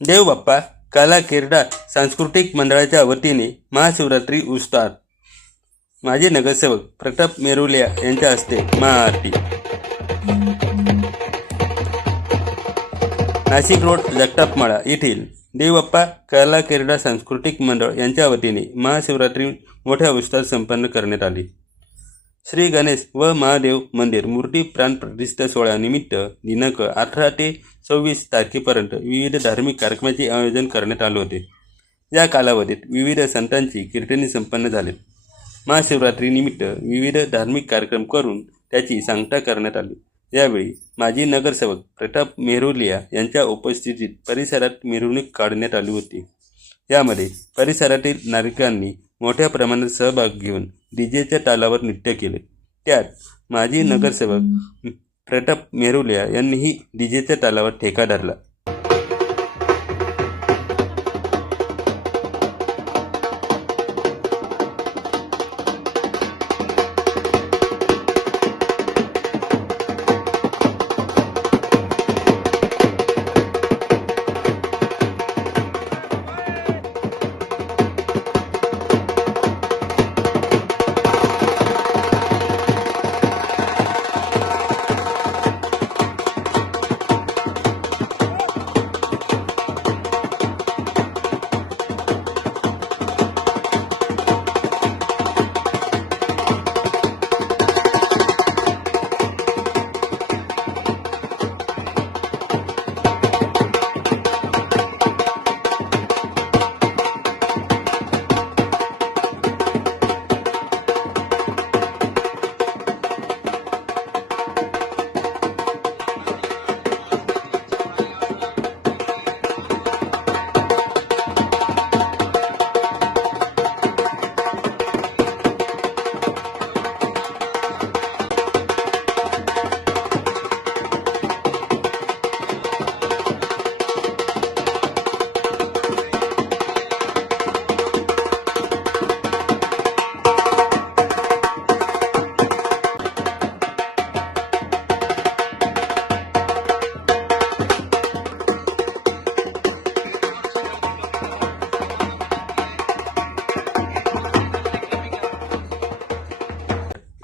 देवबाप्पा काला केरडा सांस्कृतिक मंडळाच्या वतीने महाशिवरात्री उत्साहात माजी नगरसेवक प्रताप मेरुलिया यांच्या हस्ते महाआरती. नाशिक रोड जगतापमाळा येथील देवबाप्पा कला केरडा सांस्कृतिक मंडळ यांच्या वतीने महाशिवरात्री मोठ्या उत्साहात संपन्न करण्यात आली. श्री गणेश व महादेव मंदिर मूर्ती प्राण प्रतिष्ठा सोहळ्यानिमित्त दिनांक अठरा ते सव्वीस तारखेपर्यंत विविध धार्मिक कार्यक्रमाचे आयोजन करण्यात आले होते. या कालावधीत विविध संतांची कीर्तने संपन्न झाली. महाशिवरात्रीनिमित्त विविध धार्मिक कार्यक्रम करून त्याची सांगता करण्यात आली. यावेळी माजी नगरसेवक प्रताप मेरुलिया यांच्या उपस्थितीत परिसरात मिरवणूक काढण्यात आली होती. यामध्ये परिसरातील नागरिकांनी मोठ्या प्रमाणात सहभाग घेऊन डीजेच्या तालावर नृत्य केले. त्यात माजी नगरसेवक प्रताप मेहरुलिया यांनीही डीजेच्या तालावर ठेका धरला.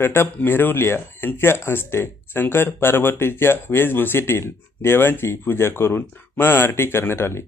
प्रताप मेहरवलिया यांच्या हस्ते शंकर पार्वतीच्या वेशभूषेतील देवांची पूजा करून महाआरती करण्यात आली.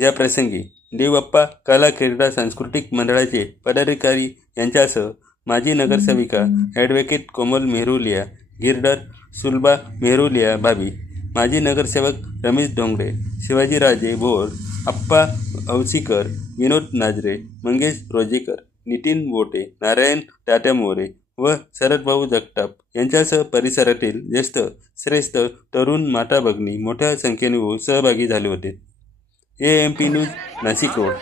या प्रसंगी देवबाप्पा कला क्रीडा सांस्कृतिक मंडळाचे पदाधिकारी यांच्यासह माजी नगरसेविका ॲडव्होकेट कोमल मेहरुलिया गिरडर सुलभा मेहरुलिया भाभी माजी नगरसेवक रमेश डोंगरे शिवाजीराजे भोर अप्पा औसीकर विनोद नाजरे मंगेश रोजेकर नितीन बोटे नारायण तात्या मोरे व शरदभाऊ जगताप यांच्यासह परिसरातील ज्येष्ठ श्रेष्ठ तरुण माता भगिनी मोठ्या संख्येने सहभागी झाले होते. En Pinus nacicor.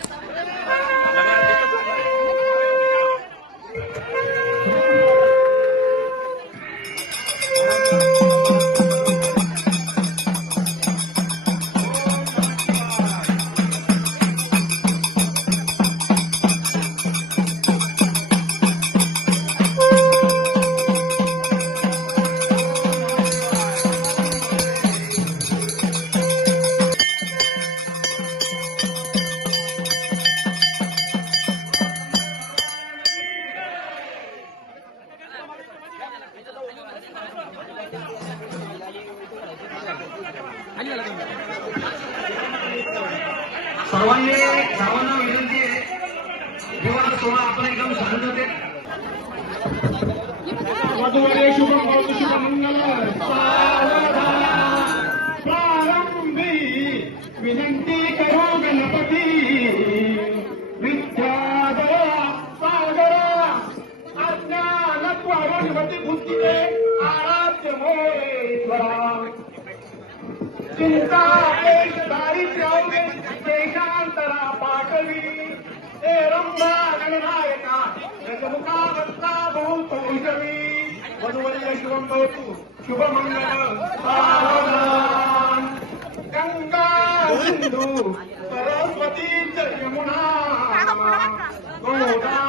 सर्वांनी सर्वांना विनंती आहे. दिवाळी सोहळा आपण एकदम शांततेत शुभम शुभमंगल चिंता क्लेश दारिद्र्य देशांतरा पाठवी. हे रंभा गणनायका गजमुखा वत्ता बहुत उजवी. वधूवरील शुभम भवतु शुभमंगल गंगा सिंधू सरस्वती यमुना. गोदावरी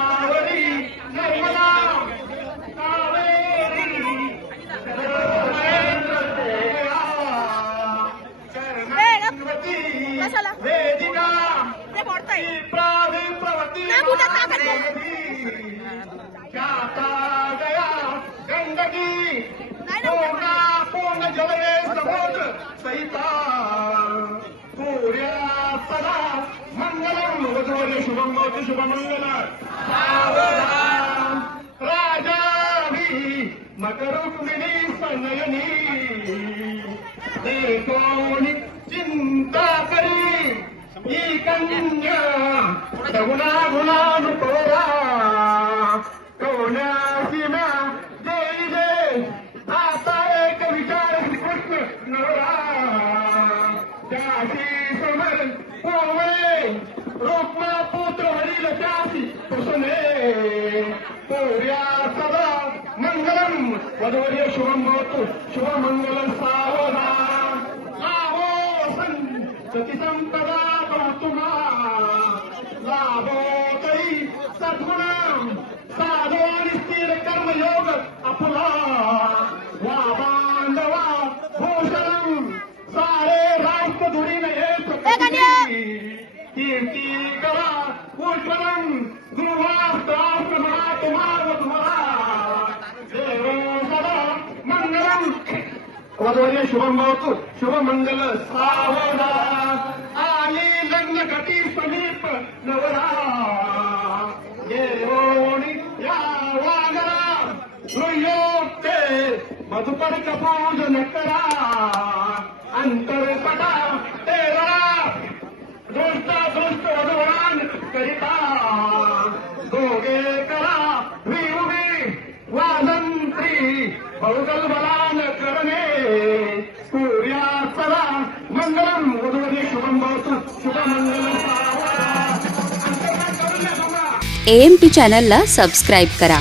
भवतु शुभमंगल राजावी मकरुक्मिणी सनयनी. देखोनी चिंता करी ही कन्या सगुणा गुणानुकोरा कोण्यासी म्या देई दे आता एक विचार श्रीकृष्ण नवरा त्याशी समर पोवे रोपमा पुत्र वडील त्याशी कुसुमे पोर्या सदा मंगलम वधूवर्य शुभम भवतु शुभमंगलम सावधान सन् सती संपदा वधूवर्य शुभम भावतो शुभमंगल सावधान आली लग्न घटी समीप नवरा. येऊनी या वागरा सुयोगते मधुकर पूजन करा अंतरपटा बहुगल बलान करणे. सूर्या सदा मंगलम वधुवरी शुभम भवतु शुभमंगल सावा अंतर्गत करून द्या तुम्हाला. ए एम पी चॅनलला सबस्क्राईब करा.